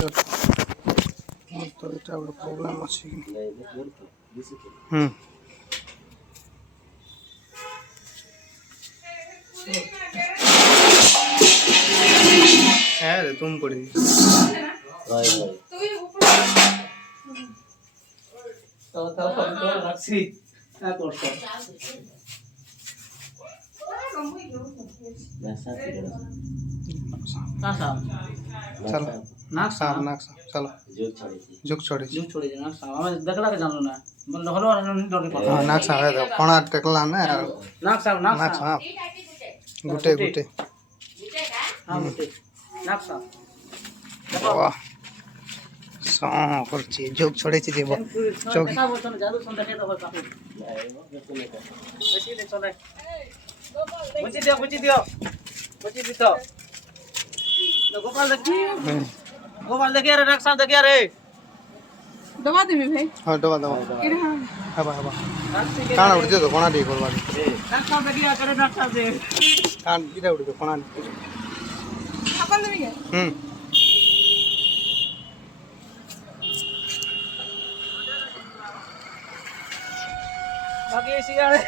তো এটা একটা প্রবলেম আছে কি হ্যাঁ রে তুমি পড়ি রাখছি चलो नाक साहब चलो जुग छोड़ी नाक साहब हमें देखला के जानलो ना बोल हलो नहीं डर के हां नाक साहब है कोना टेकला ना नाक साहब गुटे का हां गुटे नाक साहब वाह सो करछि जुग छोड़ी छी देबो चोक देखा बोल तो जादू सुन देखे तो बापू बेसी ले चले बुझी दियो तो गोपाल देखिए रे रक्षा देखिए रे दबा देबी भाई हां दबा हबा काना उठ दियो तो कोना दे करबा रक्षा देखिए करे रक्षा दे कान किदा उठ दो कोना अपन देबी के आगे सियाड़े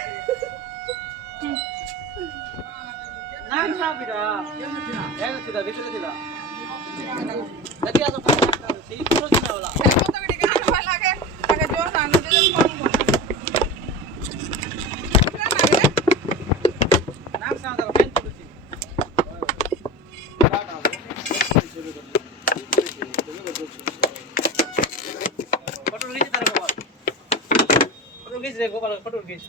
नाम साहब बिरा ಏನು ತಿದ ಬಿಸಿಲು ತಿದ ಲಗಿया तो सही पूरा दिना वाला तो गड़ी गाना वाला के अगर जोर सानो दे फोन को नाम साहब का पेन पुरसी फोटो खींच तारे गोपाल फोटो खींच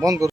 बंद कर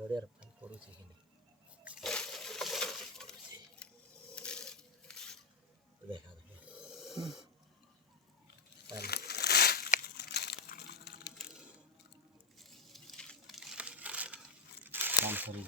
नड़ियार पड़ुछि देखा काम सरी